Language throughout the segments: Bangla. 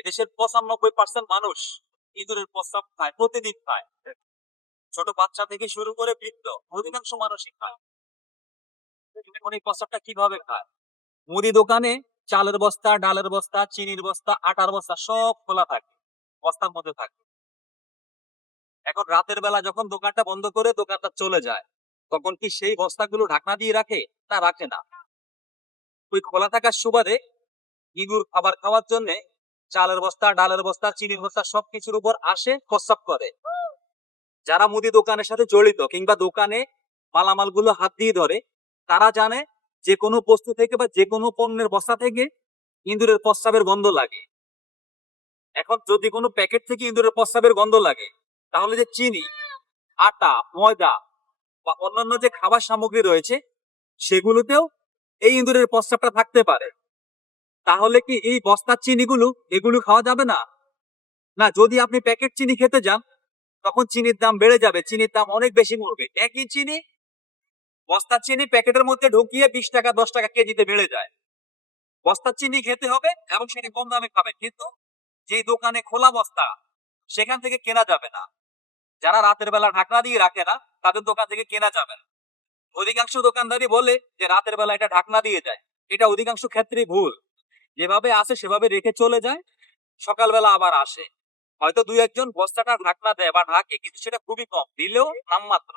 এদেশের 95% মানুষ ইঁদুরের প্রস্রাব খায়, প্রতিদিন খায়। ছোট বাচ্চা থেকে শুরু করে বৃদ্ধ অধিকাংশ মানুষই খায়। এখন এই প্রস্রাবটা কিভাবে খায়? মুদি দোকানে চালের বস্তা, ডালের বস্তা, চিনির বস্তা, আটার বস্তা সব খোলা থাকে, বস্তার মধ্যে থাকে। এখন রাতের বেলা যখন দোকানটা বন্ধ করে দোকানটা চলে যায়, তখন কি সেই বস্তাগুলো ঢাকনা দিয়ে রাখে? না, রাখে না। ওই খোলা থাকার সুবাদে ইঁদুর খাবার খাওয়ার জন্য চালের বস্তা, ডালের বস্তা, চিনির বস্তা সবকিছুর উপর আসে, প্রস্রাব করে। যারা মুদি দোকানের সাথে জড়িত কিংবা দোকানে মালামাল গুলো হাত দিয়ে ধরে, তারা জানে যে কোনো বস্তু থেকে বা যে কোনো পণ্যের বস্তা থেকে ইঁদুরের প্রস্রাবের গন্ধ লাগে। এখন যদি কোনো প্যাকেট থেকে ইঁদুরের প্রস্রাবের গন্ধ লাগে, তাহলে যে চিনি, আটা, ময়দা বা অন্যান্য যে খাবার সামগ্রী রয়েছে সেগুলোতেও এই ইঁদুরের প্রস্রাবটা থাকতে পারে। তাহলে কি এই বস্তার চিনিগুলো এগুলো খাওয়া যাবে না? না, যদি আপনি প্যাকেট চিনি খেতে যান, তখন চিনির দাম বেড়ে যাবে, চিনির দাম অনেক বেশি পড়বে। একই চিনি, বস্তার চিনি প্যাকেটের মধ্যে ঢুকিয়ে 20 টাকা 10 টাকা কেজিতে বেড়ে যায়। বস্তার চিনি খেতে হবে এবং সেটা কম দামে খাবেন, কিন্তু যে দোকানে খোলা বস্তা সেখান থেকে কেনা যাবে না। যারা রাতের বেলা ঢাকনা দিয়ে রাখে না, তাদের দোকান থেকে কেনা যাবে না। অধিকাংশ দোকানদারই বলে যে রাতের বেলা এটা ঢাকনা দিয়ে যায়। এটা অধিকাংশ ক্ষেত্রেই ভুল। যেভাবে আসে সেভাবে রেখে চলে যায়, সকালবেলা আবার আসে। হয়তো দুই একজন বস্তাটা ঢাকনা দেয় বা ঢাকে, কিন্তু সেটা খুবই কম, দিলেও নামমাত্র।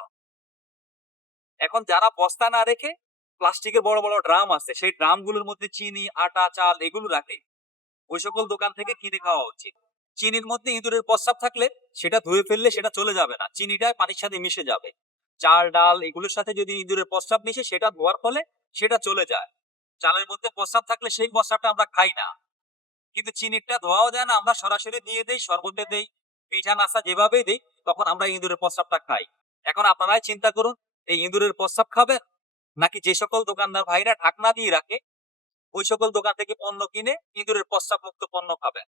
এখন যারা বস্তা না রেখে প্লাস্টিকের বড় বড় ড্রাম আছে, সেই ড্রামগুলোর মধ্যে চিনি, আটা, চাল এগুলো রাখে, ওই সকল দোকান থেকে কিনে খাওয়া উচিত। চিনির মধ্যে ইঁদুরের প্রস্রাব থাকলে সেটা ধুয়ে ফেললে সেটা চলে যাবে না, চিনিটা পানির সাথে মিশে যাবে। চাল, ডাল এগুলোর সাথে যদি ইঁদুরের প্রস্রাব মিশে, সেটা ধোয়ার ফলে সেটা চলে যায়। চালের মধ্যে প্রস্রাব থাকলে সেই প্রস্রাবটা আমরা খাই না, কিন্তু চিনিটা ধোয়াও যায় না, আমরা সরাসরি দিয়ে দেই, শরবতে দেই, পিঠা নাস্তা যেভাবেই দেই, তখন আমরা ইঁদুরের প্রস্রাবটা খাই। এখন আপনারাই চিন্তা করুন, এই ইঁদুরের প্রস্রাব খাবে নাকি যে সকল দোকানদার ভাইরা ঢাকনা দিয়ে রাখে ওই সকল দোকান থেকে পণ্য কিনে ইঁদুরের প্রস্রাব মুক্ত পণ্য খাবেন?